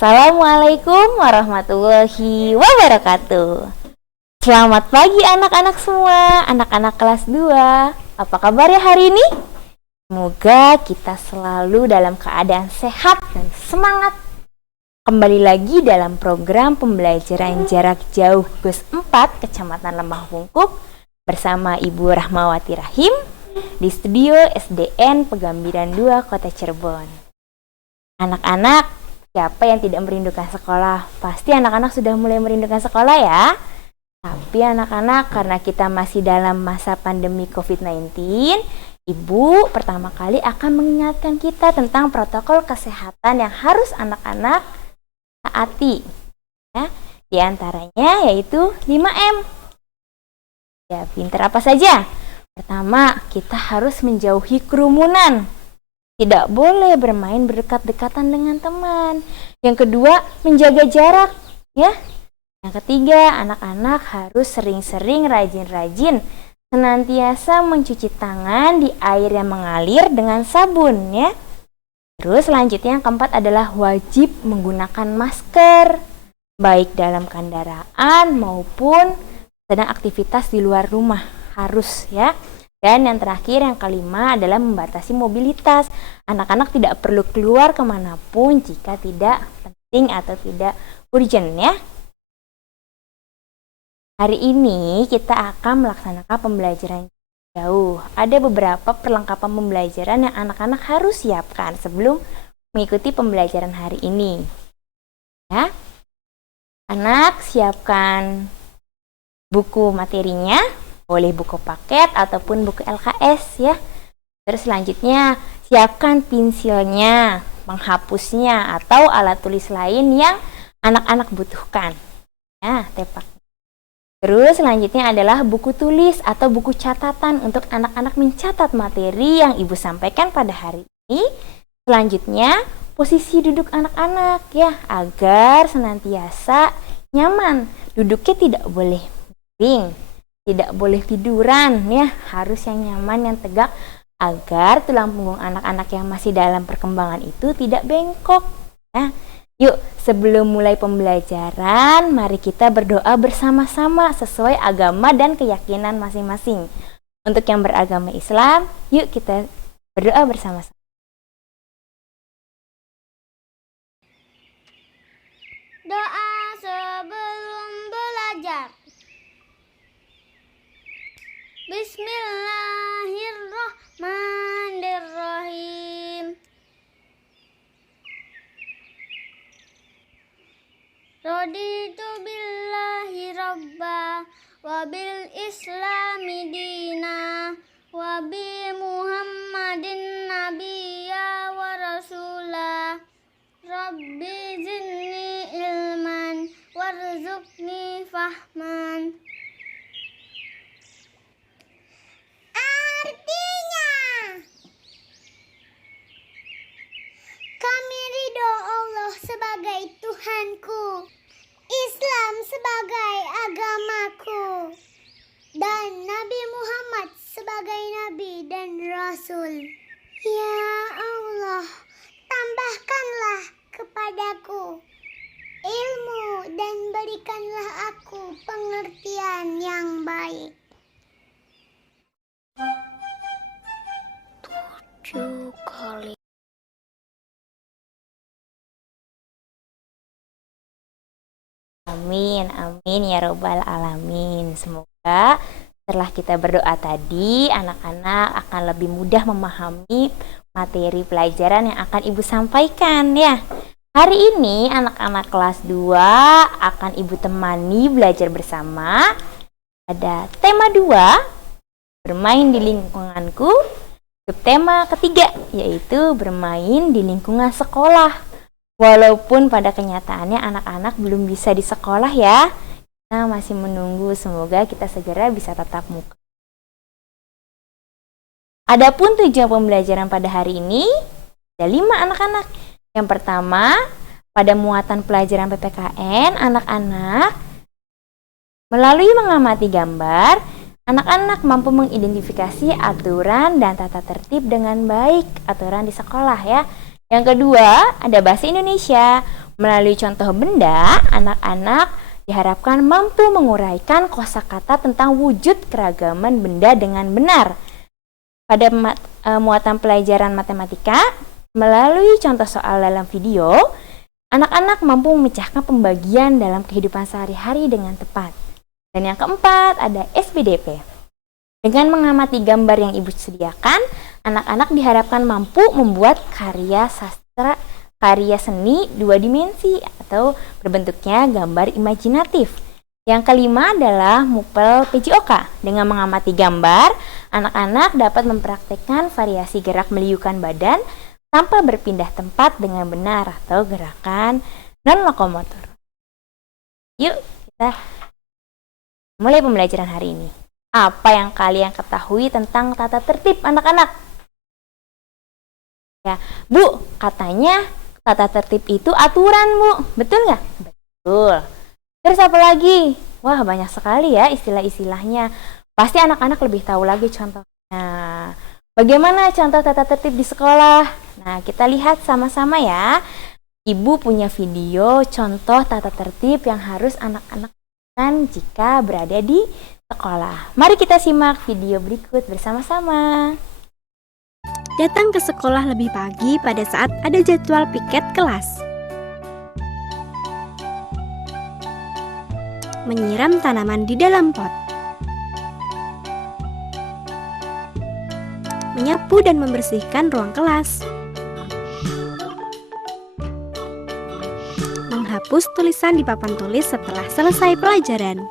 Assalamualaikum warahmatullahi wabarakatuh. Selamat pagi anak-anak semua, anak-anak kelas 2. Apa kabar ya hari ini? Semoga kita selalu dalam keadaan sehat dan semangat. Kembali lagi dalam program pembelajaran jarak jauh GUS 4 Kecamatan Lembah Bungkuk bersama Ibu Rahmawati Rahim di studio SDN Pegambiran 2 Kota Cirebon. Anak-anak, siapa yang tidak merindukan sekolah? Pasti anak-anak sudah mulai merindukan sekolah ya. Tapi anak-anak, karena kita masih dalam masa pandemi COVID-19, Ibu pertama kali akan mengingatkan kita tentang protokol kesehatan yang harus anak-anak taati. Ya, di antaranya yaitu 5M. Ya, pintar apa saja? Pertama, kita harus menjauhi kerumunan. Tidak boleh bermain berdekat-dekatan dengan teman. Yang kedua, menjaga jarak, ya. Yang ketiga, anak-anak harus sering-sering rajin-rajin senantiasa mencuci tangan di air yang mengalir dengan sabun, ya. Terus selanjutnya yang keempat adalah wajib menggunakan masker, baik dalam kendaraan maupun sedang aktivitas di luar rumah, harus ya. Dan yang terakhir, yang kelima adalah membatasi mobilitas. Anak-anak tidak perlu keluar kemanapun jika tidak penting atau tidak urgent ya. Hari ini kita akan melaksanakan pembelajaran jauh. Ada beberapa perlengkapan pembelajaran yang anak-anak harus siapkan sebelum mengikuti pembelajaran hari ini. Ya. Anak siapkan buku materinya. Boleh buku paket ataupun buku LKS ya. Terus selanjutnya siapkan pensilnya, penghapusnya atau alat tulis lain yang anak-anak butuhkan. Ya, tepak. Terus selanjutnya adalah buku tulis atau buku catatan untuk anak-anak mencatat materi yang Ibu sampaikan pada hari ini. Selanjutnya posisi duduk anak-anak ya, agar senantiasa nyaman. Duduknya tidak boleh miring. Tidak boleh tiduran ya, harus yang nyaman, yang tegak agar tulang punggung anak-anak yang masih dalam perkembangan itu tidak bengkok. Nah, yuk sebelum mulai pembelajaran, mari kita berdoa bersama-sama sesuai agama dan keyakinan masing-masing. Untuk yang beragama Islam, yuk kita berdoa bersama-sama. Doa sebelum belajar. Bismillahirrahmanirrahim. Raditu billahi rabba wa bil islami dina wa bi muhammadin nabiyya wa rasulah. Rabbi zidni ilman warzuqni fahman. Artinya, kami ridho Allah sebagai Tuhanku, Islam sebagai agamaku, dan Nabi Muhammad sebagai Nabi dan Rasul. Ya Allah, tambahkanlah kepadaku ilmu dan berikanlah aku pengertian yang baik. 7 kali. Amin, amin ya robbal alamin. Semoga setelah kita berdoa tadi, anak-anak akan lebih mudah memahami materi pelajaran yang akan Ibu sampaikan ya. Hari ini anak-anak kelas 2 akan Ibu temani belajar bersama. Ada tema 2, bermain di lingkunganku. Subtema ketiga, yaitu bermain di lingkungan sekolah. Walaupun pada kenyataannya anak-anak belum bisa di sekolah ya, kita masih menunggu, semoga kita segera bisa tatap muka. Adapun tujuan pembelajaran pada hari ini, ada 5 anak-anak. Yang pertama, pada muatan pelajaran PPKN, anak-anak melalui mengamati gambar, anak-anak mampu mengidentifikasi aturan dan tata tertib dengan baik aturan di sekolah ya. Yang kedua, ada bahasa Indonesia. Melalui contoh benda, anak-anak diharapkan mampu menguraikan kosakata tentang wujud keragaman benda dengan benar. Pada muatan pelajaran matematika, melalui contoh soal dalam video, anak-anak mampu memecahkan pembagian dalam kehidupan sehari-hari dengan tepat. Dan yang keempat, ada SPDP. Dengan mengamati gambar yang ibu sediakan, anak-anak diharapkan mampu membuat karya seni 2 dimensi atau berbentuknya gambar imajinatif. Yang kelima adalah MUPEL PJOK. Dengan mengamati gambar, anak-anak dapat mempraktekkan variasi gerak meliukan badan tanpa berpindah tempat dengan benar atau gerakan non-lokomotor. Yuk, kita mulai pembelajaran hari ini. Apa yang kalian ketahui tentang tata tertib anak-anak? Ya, Bu, katanya tata tertib itu aturan, Bu. Betul nggak? Betul. Terus apa lagi? Wah, banyak sekali ya istilah-istilahnya. Pasti anak-anak lebih tahu lagi contohnya. Bagaimana contoh tata tertib di sekolah? Nah, kita lihat sama-sama ya. Ibu punya video contoh tata tertib yang harus anak-anak lakukan jika berada di sekolah. Mari kita simak video berikut bersama-sama. Datang ke sekolah lebih pagi pada saat ada jadwal piket kelas. Menyiram tanaman di dalam pot. Menyapu dan membersihkan ruang kelas. Menghapus tulisan di papan tulis setelah selesai pelajaran.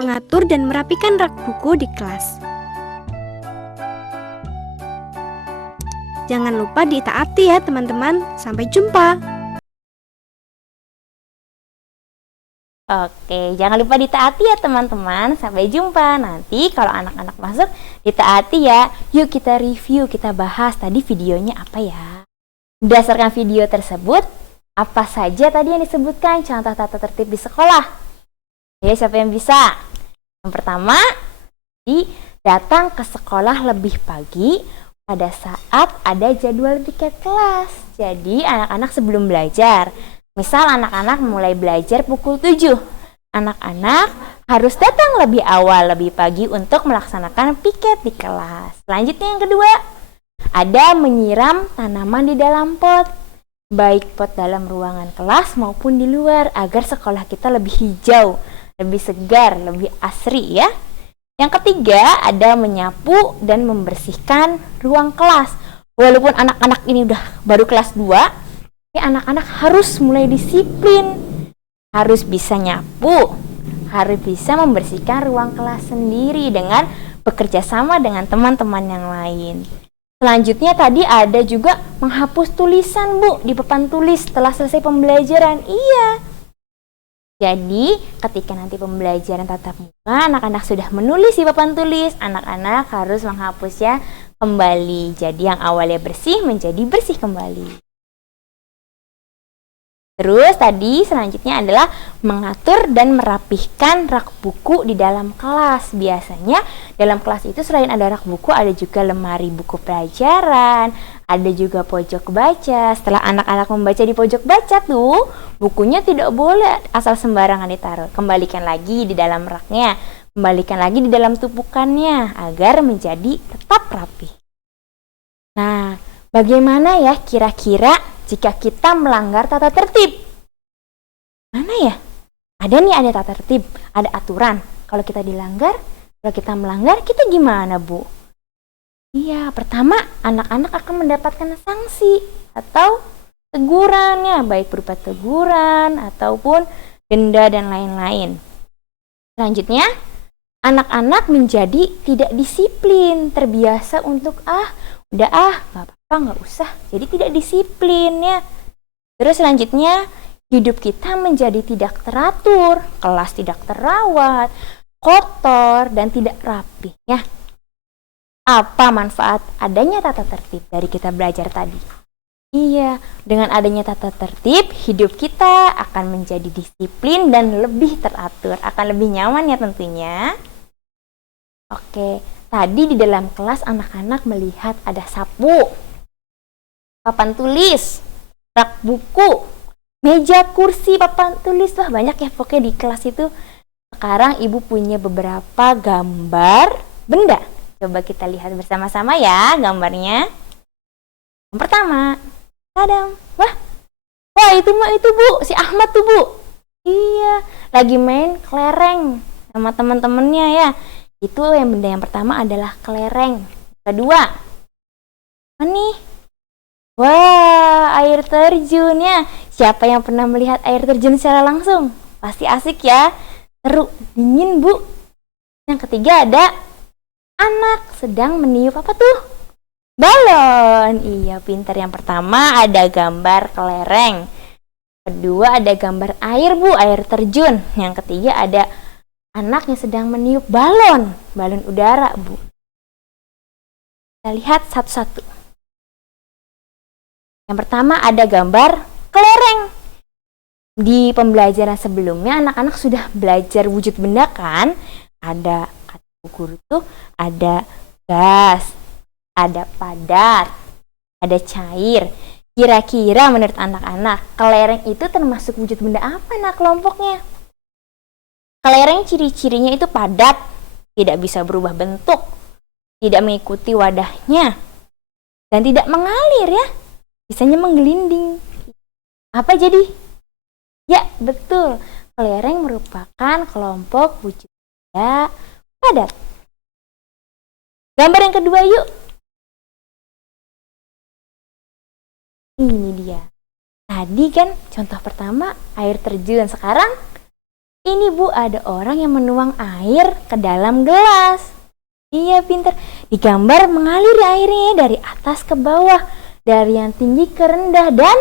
Mengatur dan merapikan rak buku di kelas. Jangan lupa ditaati ya teman-teman. Sampai jumpa. Oke, jangan lupa ditaati ya teman-teman. Sampai jumpa. Nanti kalau anak-anak masuk ditaati ya. Yuk kita review, kita bahas tadi videonya apa ya. Berdasarkan video tersebut, apa saja tadi yang disebutkan contoh tata tertib di sekolah? Ya, siapa yang bisa? Yang pertama, datang ke sekolah lebih pagi pada saat ada jadwal piket kelas. Jadi anak-anak sebelum belajar, misal anak-anak mulai belajar pukul 7, anak-anak harus datang lebih awal, lebih pagi untuk melaksanakan piket di kelas. Selanjutnya yang kedua, ada menyiram tanaman di dalam pot, baik pot dalam ruangan kelas maupun di luar, agar sekolah kita lebih hijau, lebih segar, lebih asri ya. Yang ketiga, ada menyapu dan membersihkan ruang kelas. Walaupun anak-anak ini udah baru kelas 2, tapi anak-anak harus mulai disiplin. Harus bisa nyapu, harus bisa membersihkan ruang kelas sendiri dengan bekerja sama dengan teman-teman yang lain. Selanjutnya tadi ada juga menghapus tulisan, Bu, di papan tulis setelah selesai pembelajaran. Iya. Jadi, ketika nanti pembelajaran tatap muka, anak-anak sudah menulis di papan tulis, anak-anak harus menghapusnya kembali. Jadi, yang awalnya bersih menjadi bersih kembali. Terus, tadi selanjutnya adalah mengatur dan merapihkan rak buku di dalam kelas. Biasanya, dalam kelas itu selain ada rak buku, ada juga lemari buku pelajaran, ada juga pojok baca. Setelah anak-anak membaca di pojok baca tuh, bukunya tidak boleh asal sembarangan ditaruh. Kembalikan lagi di dalam raknya, kembalikan lagi di dalam tumpukannya agar menjadi tetap rapi. Nah, bagaimana ya kira-kira jika kita melanggar tata tertib? Mana ya? Ada nih, ada tata tertib, ada aturan. Kalau kita dilanggar, kalau kita melanggar, kita gimana, Bu? Iya, pertama anak-anak akan mendapatkan sanksi atau tegurannya, baik berupa teguran ataupun denda dan lain-lain. Selanjutnya, anak-anak menjadi tidak disiplin, terbiasa untuk udah nggak apa-apa, nggak usah. Jadi tidak disiplin ya. Terus selanjutnya, hidup kita menjadi tidak teratur, kelas tidak terawat, kotor dan tidak rapi ya. Apa manfaat adanya tata tertib dari kita belajar tadi? Iya, dengan adanya tata tertib, hidup kita akan menjadi disiplin dan lebih teratur, akan lebih nyaman ya tentunya. Oke, tadi di dalam kelas anak-anak melihat ada sapu, papan tulis, rak buku, meja, kursi, papan tulis. Wah, banyak ya pokoknya di kelas itu. Sekarang ibu punya beberapa gambar benda. Coba kita lihat bersama-sama ya gambarnya. Yang pertama, tadam. Wah itu bu, si Ahmad tuh bu. Iya, lagi main kelereng sama teman-temannya ya. Itu benda yang pertama adalah kelereng. Kedua, apa nih? Wah, air terjun ya. Siapa yang pernah melihat air terjun secara langsung? Pasti asik ya. Seru, dingin bu. Yang ketiga ada anak sedang meniup apa tuh? Balon. Iya, pintar. Yang pertama ada gambar kelereng. Kedua ada gambar air bu, air terjun. Yang ketiga ada anak yang sedang meniup balon udara bu. Kita lihat satu-satu. Yang pertama ada gambar kelereng. Di pembelajaran sebelumnya anak-anak sudah belajar wujud benda kan? Ada kata guru tuh ada gas, ada padat, ada cair. Kira-kira menurut anak-anak, kelereng itu termasuk wujud benda apa kelompoknya? Kelereng ciri-cirinya itu padat, tidak bisa berubah bentuk, tidak mengikuti wadahnya, dan tidak mengalir ya. Bisanya menggelinding. Apa jadi? Ya, betul. Kelereng merupakan kelompok wujud benda padat. Gambar yang kedua yuk. Ini dia. Tadi kan contoh pertama air terjun. Sekarang ini bu, ada orang yang menuang air ke dalam gelas. Iya, pintar. Di gambar mengalir airnya dari atas ke bawah, dari yang tinggi ke rendah, dan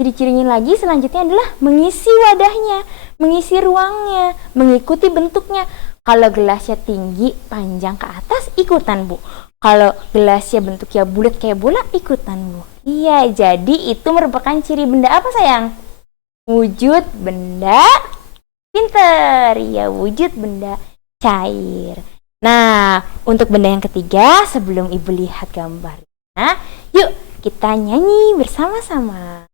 ciri-cirinya lagi selanjutnya adalah mengisi wadahnya, mengisi ruangnya, mengikuti bentuknya. Kalau gelasnya tinggi panjang ke atas, ikutan bu. Kalau gelasnya bentuknya bulat kayak bola, ikutan bu. Iya, jadi itu merupakan ciri benda apa sayang? Wujud benda pinter. Ya, wujud benda cair. Nah, untuk benda yang ketiga, sebelum ibu lihat gambarnya, yuk kita nyanyi bersama-sama.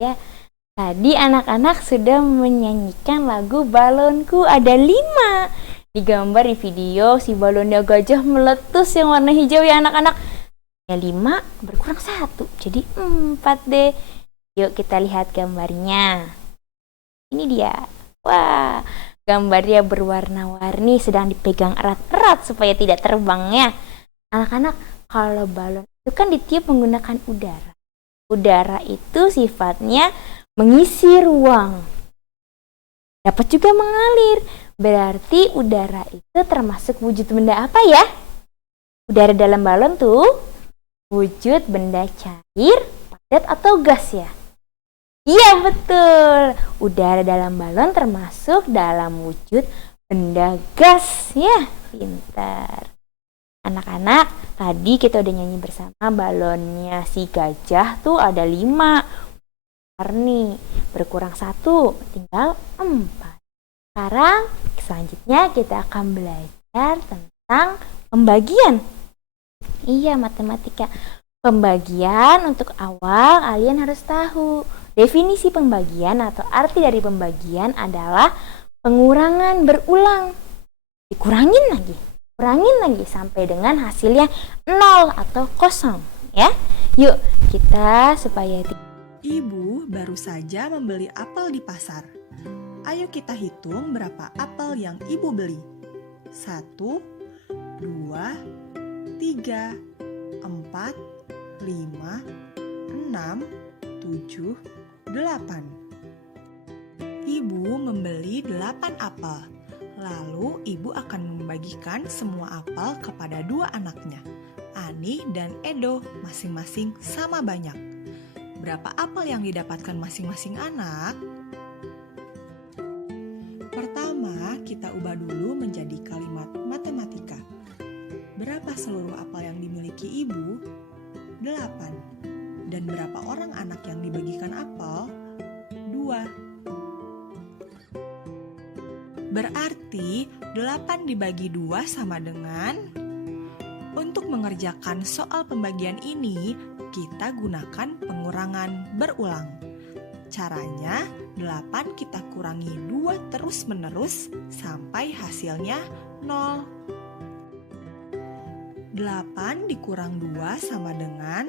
Ya, tadi anak-anak sudah menyanyikan lagu Balonku Ada 5. Digambar di video si balonnya gajah meletus yang warna hijau ya anak-anak. Ya 5 berkurang 1, jadi 4 deh. Yuk kita lihat gambarnya. Ini dia. Wah, gambarnya berwarna-warni sedang dipegang erat-erat supaya tidak terbang ya. Anak-anak, kalau balon itu kan ditiup menggunakan udara. Udara itu sifatnya mengisi ruang. Dapat juga mengalir. Berarti udara itu termasuk wujud benda apa ya? Udara dalam balon tuh wujud benda cair, padat atau gas ya? Iya betul. Udara dalam balon termasuk dalam wujud benda gas ya. Pintar. Anak-anak, tadi kita udah nyanyi bersama balonnya si gajah tuh ada 5 warni. Berkurang 1, tinggal 4. Sekarang selanjutnya kita akan belajar tentang pembagian. Iya, matematika. Pembagian untuk awal kalian harus tahu. Definisi pembagian atau arti dari pembagian adalah pengurangan berulang. Kurangin lagi sampai dengan hasilnya 0 atau kosong ya. Yuk kita supaya Ibu baru saja membeli apel di pasar. Ayo kita hitung berapa apel yang ibu beli. 1, 2, 3, 4, 5, 6, 7, 8. Ibu membeli 8 apel. Lalu ibu akan membagikan semua apel kepada 2 anaknya, Ani dan Edo, masing-masing sama banyak. Berapa apel yang didapatkan masing-masing anak? Pertama, kita ubah dulu menjadi kalimat matematika. Berapa seluruh apel yang dimiliki ibu? 8. Dan berapa orang anak yang dibagikan apel? 2. Berarti 8 dibagi 2 sama dengan. Untuk mengerjakan soal pembagian ini, kita gunakan pengurangan berulang. Caranya, 8 kita kurangi 2 terus-menerus sampai hasilnya 0. 8 dikurang 2 sama dengan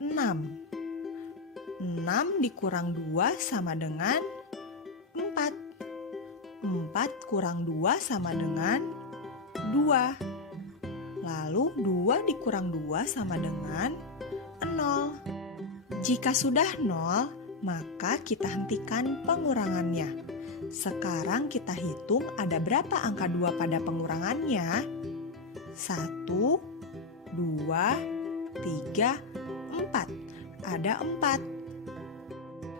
6. 6 dikurang 2 sama dengan 4. 4 kurang 2 sama dengan 2. Lalu 2 dikurang 2 sama dengan 0. Jika sudah 0, maka kita hentikan pengurangannya. Sekarang kita hitung ada berapa angka 2 pada pengurangannya. 1, 2, 3, 4. Ada 4.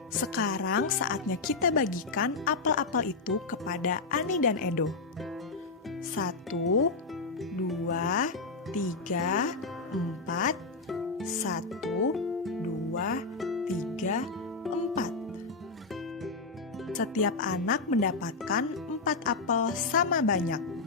Sekarang saatnya kita bagikan apel-apel itu kepada Ani dan Edo. 1, 2, 3, 4. 1, 2, 3, 4. Setiap anak mendapatkan 4 apel sama banyak.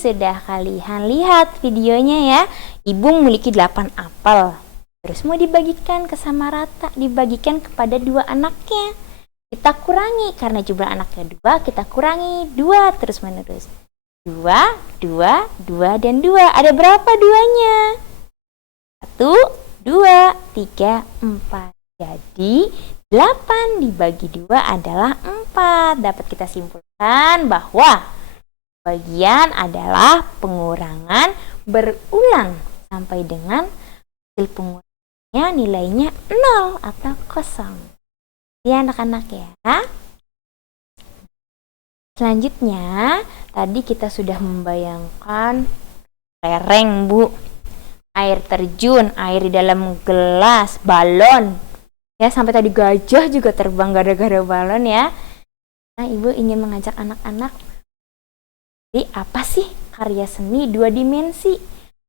Sudah kalian lihat videonya ya. Ibu memiliki 8 apel. Terus mau dibagikan ke sama rata, dibagikan kepada 2 anaknya. Kita kurangi, karena jumlah anaknya 2, kita kurangi 2 terus menerus. 2, 2, 2, dan 2. Ada berapa 2-nya? 1, 2, 3, 4. Jadi 8 dibagi 2 adalah 4. Dapat kita simpulkan bahwa bagian adalah pengurangan berulang sampai dengan hasil pengurangannya nilainya 0 atau kosong. Ya anak-anak ya. Selanjutnya, tadi kita sudah membayangkan lereng Bu, air terjun, air di dalam gelas, balon. Ya, sampai tadi gajah juga terbang gara-gara balon ya. Nah, Ibu ingin mengajak anak-anak, jadi apa sih karya seni 2 dimensi?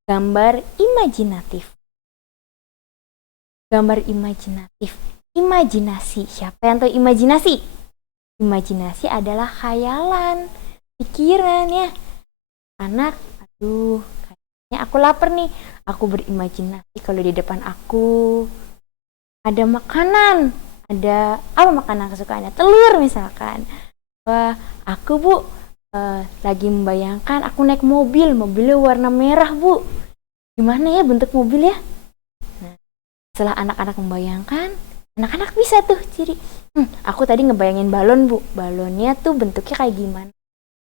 Gambar imajinatif. Gambar imajinatif. Imajinasi. Siapa yang tahu imajinasi? Imajinasi adalah khayalan, pikiran ya. Anak, aduh, kayaknya aku lapar nih. Aku berimajinasi kalau di depan aku ada makanan. Ada apa makanan kesukaannya? Telur misalkan. Wah, aku Bu lagi membayangkan aku naik mobilnya warna merah Bu. Gimana ya bentuk mobil ya? Nah, setelah anak-anak membayangkan, Anak-anak bisa tuh ciri. Aku tadi ngebayangin balon, Bu. Balonnya tuh bentuknya kayak gimana.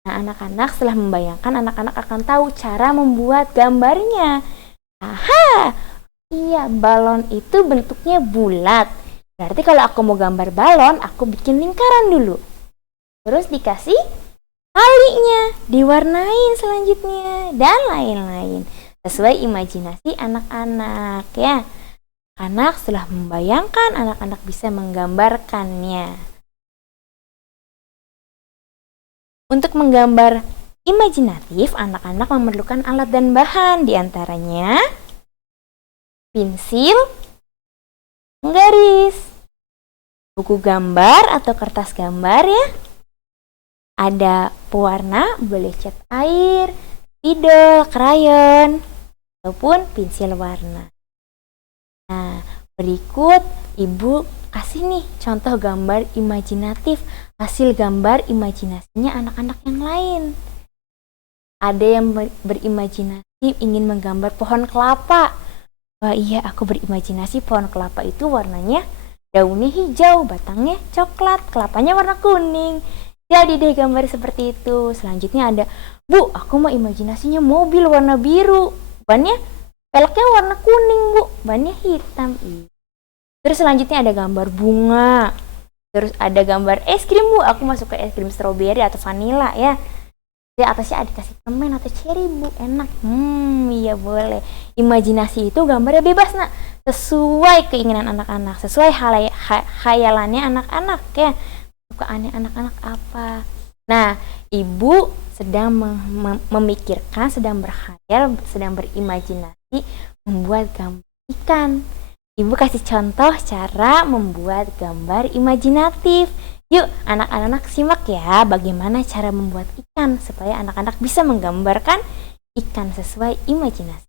Nah, anak-anak setelah membayangkan, anak-anak akan tahu cara membuat gambarnya. Aha, iya, balon itu bentuknya bulat. Berarti kalau aku mau gambar balon, aku bikin lingkaran dulu. Terus dikasih talinya, diwarnain selanjutnya, dan lain-lain. Sesuai imajinasi anak-anak ya. Anak setelah membayangkan, anak-anak bisa menggambarkannya. Untuk menggambar imajinatif, anak-anak memerlukan alat dan bahan, diantaranya pensil, penggaris, buku gambar atau kertas gambar ya. Ada pewarna, boleh cat air, spidol, krayon, ataupun pensil warna. Nah, berikut Ibu kasih nih contoh gambar imajinatif, hasil gambar imajinasinya anak-anak yang lain. Ada yang berimajinasi ingin menggambar pohon kelapa. Wah iya, aku berimajinasi pohon kelapa itu warnanya daunnya hijau, batangnya coklat, kelapanya warna kuning. Jadi deh gambar seperti itu. Selanjutnya ada, Bu, aku mau imajinasinya mobil warna biru, bannya peleknya warna kuning, Bu, bannya hitam. Terus selanjutnya ada gambar bunga. Terus ada gambar es krim, Bu, aku masuk ke es krim stroberi atau vanila ya. Di atasnya ada kasih permen atau cherry, Bu, enak. Iya boleh. Imajinasi itu gambarnya bebas, nak, sesuai keinginan anak-anak, sesuai khayalannya anak-anak ya. Sukaannya anak-anak apa. Nah, Ibu sedang memikirkan, sedang berkhayal, sedang berimajinasi membuat gambar ikan. Ibu kasih contoh cara membuat gambar imajinatif. Yuk, anak-anak simak ya bagaimana cara membuat ikan supaya anak-anak bisa menggambarkan ikan sesuai imajinasi.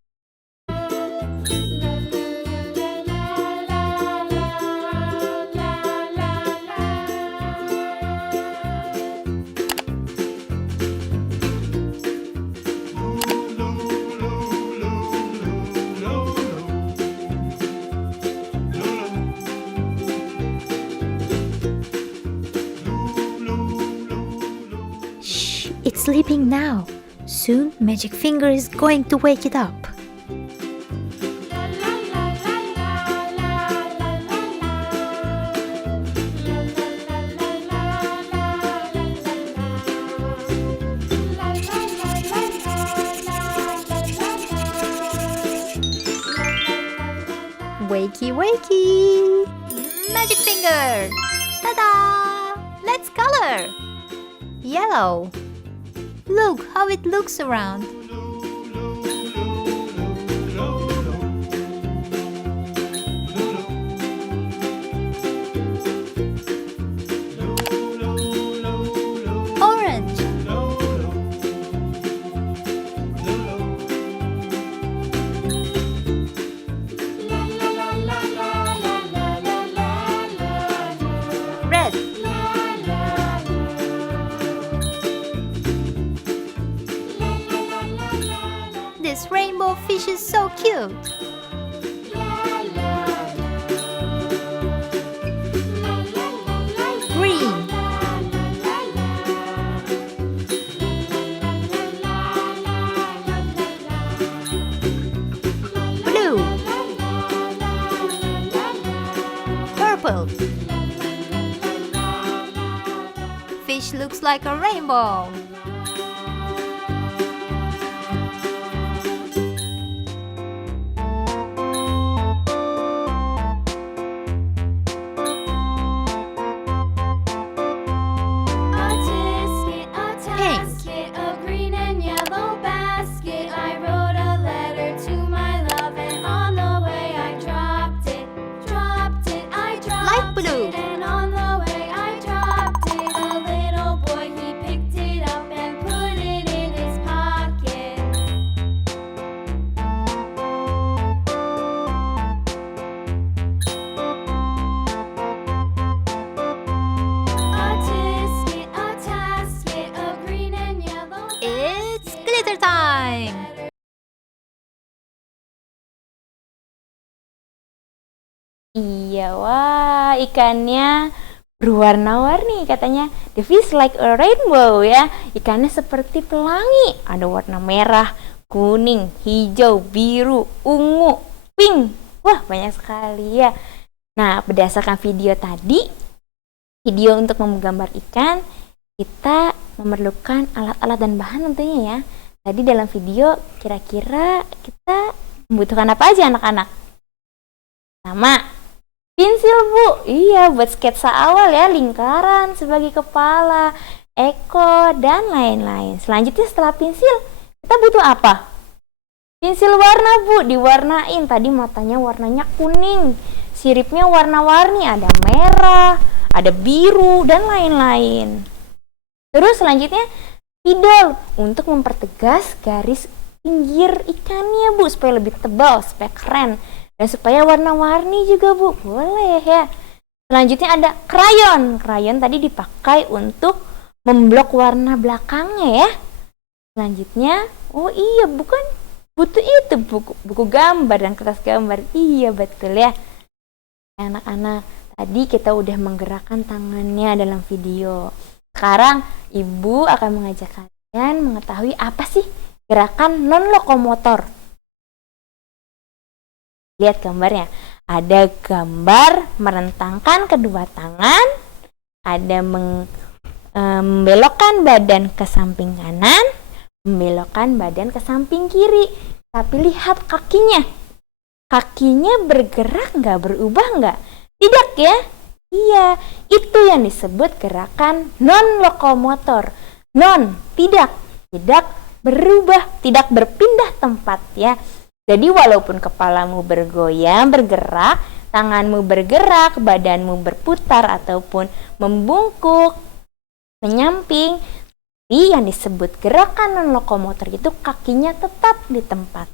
It's sleeping now. Soon, Magic Finger is going to wake it up. Wakey, wakey! Magic Finger! Ta-da! Let's color! Yellow. Look how it looks around. Orange. Red. This rainbow fish is so cute. Green. Blue. Purple. Fish looks like a rainbow. Iya, wah Wah, ikannya berwarna-warni katanya. The fish like a rainbow ya. Ikannya seperti pelangi. Ada warna merah, kuning, hijau, biru, ungu, pink. Wah, banyak sekali ya. Nah, berdasarkan video tadi, video untuk menggambar ikan, kita memerlukan alat-alat dan bahan tentunya ya. Tadi dalam video kira-kira kita membutuhkan apa aja anak-anak? Pertama, pensil Bu. Iya, buat sketsa awal ya, lingkaran sebagai kepala, ekor, dan lain-lain. Selanjutnya setelah pensil, kita butuh apa? Pensil warna Bu, diwarnain. Tadi matanya warnanya kuning, siripnya warna-warni, ada merah, ada biru, dan lain-lain. Terus selanjutnya spidol untuk mempertegas garis pinggir ikannya Bu, supaya lebih tebal, supaya keren. Dan supaya warna-warni juga Bu, boleh ya. Selanjutnya ada krayon. Krayon tadi dipakai untuk memblok warna belakangnya ya. Selanjutnya, oh iya bukan butuh itu buku gambar dan kertas gambar. Iya betul ya. Anak-anak, tadi kita udah menggerakkan tangannya dalam video. Sekarang Ibu akan mengajak kalian mengetahui apa sih gerakan non-lokomotor. Lihat gambarnya, ada gambar merentangkan kedua tangan, ada membelokkan badan ke samping kanan, membelokkan badan ke samping kiri. Tapi lihat kakinya, kakinya bergerak nggak, berubah nggak? Tidak ya? Iya, itu yang disebut gerakan non-lokomotor. Non, tidak berubah, tidak berpindah tempat ya. Jadi walaupun kepalamu bergoyang, bergerak, tanganmu bergerak, badanmu berputar ataupun membungkuk, menyamping, tapi yang disebut gerakan non-lokomotor itu kakinya tetap di tempat.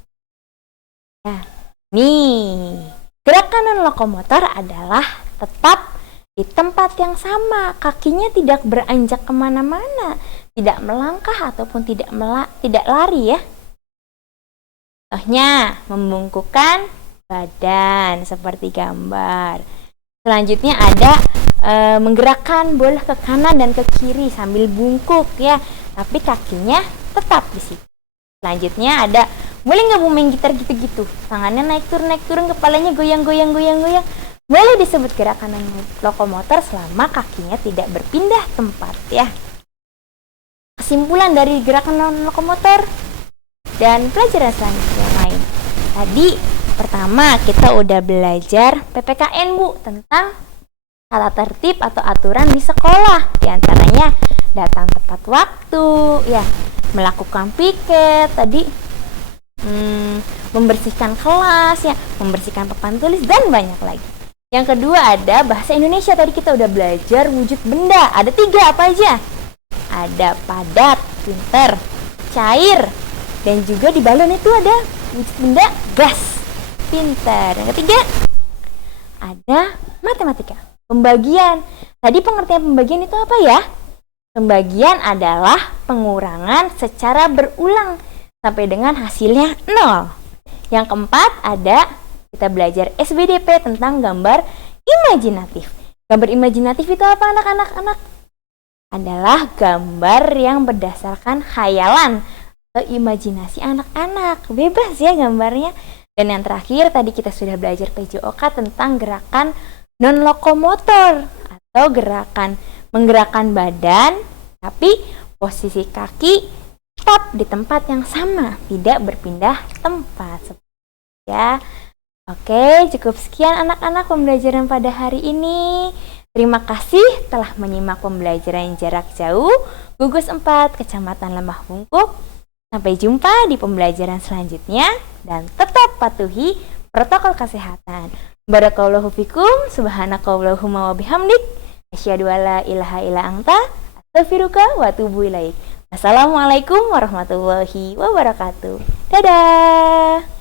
Ya, nih, gerakan non-lokomotor adalah tetap di tempat yang sama, kakinya tidak beranjak kemana-mana, tidak melangkah ataupun tidak lari ya. Contohnya, membungkukkan badan seperti gambar. Selanjutnya ada menggerakkan bola ke kanan dan ke kiri sambil bungkuk ya, tapi kakinya tetap di situ. Selanjutnya ada, boleh nggak Bu main gitar gitu-gitu? Tangannya naik turun, kepalanya goyang. Boleh disebut gerakan lokomotor selama kakinya tidak berpindah tempat ya. Kesimpulan dari gerakan lokomotor dan pelajaran selanjutnya yang lain. Tadi pertama kita udah belajar PPKN Bu, tentang tata tertib atau aturan di sekolah. Di antaranya datang tepat waktu, ya, melakukan piket, tadi membersihkan kelas, ya, membersihkan papan tulis dan banyak lagi. Yang kedua ada bahasa Indonesia. Tadi kita udah belajar wujud benda. Ada 3 apa aja? Ada padat, pinter, cair. Dan juga di balon itu ada wujud benda gas, pintar. Yang ketiga ada matematika, pembagian. Tadi pengertian pembagian itu apa ya? Pembagian adalah pengurangan secara berulang sampai dengan hasilnya 0. Yang keempat ada kita belajar SBDP tentang gambar imajinatif. Gambar imajinatif itu apa anak-anak? Adalah gambar yang berdasarkan khayalan, imajinasi anak-anak, bebas ya gambarnya. Dan yang terakhir tadi kita sudah belajar PJOK tentang gerakan non-lokomotor atau gerakan menggerakkan badan tapi posisi kaki tetap di tempat yang sama, tidak berpindah tempat ya. Oke, cukup sekian anak-anak pembelajaran pada hari ini. Terima kasih telah menyimak pembelajaran jarak jauh gugus 4 Kecamatan Lembah Bungkuk. Sampai jumpa di pembelajaran selanjutnya dan tetap patuhi protokol kesehatan. Barakallahu fikum, subhanakallahumma wa bihamdik, asyhadu alla ilaha illa anta, astaghfiruka wa atubu ilaik. Assalamualaikum warahmatullahi wabarakatuh. Dadah.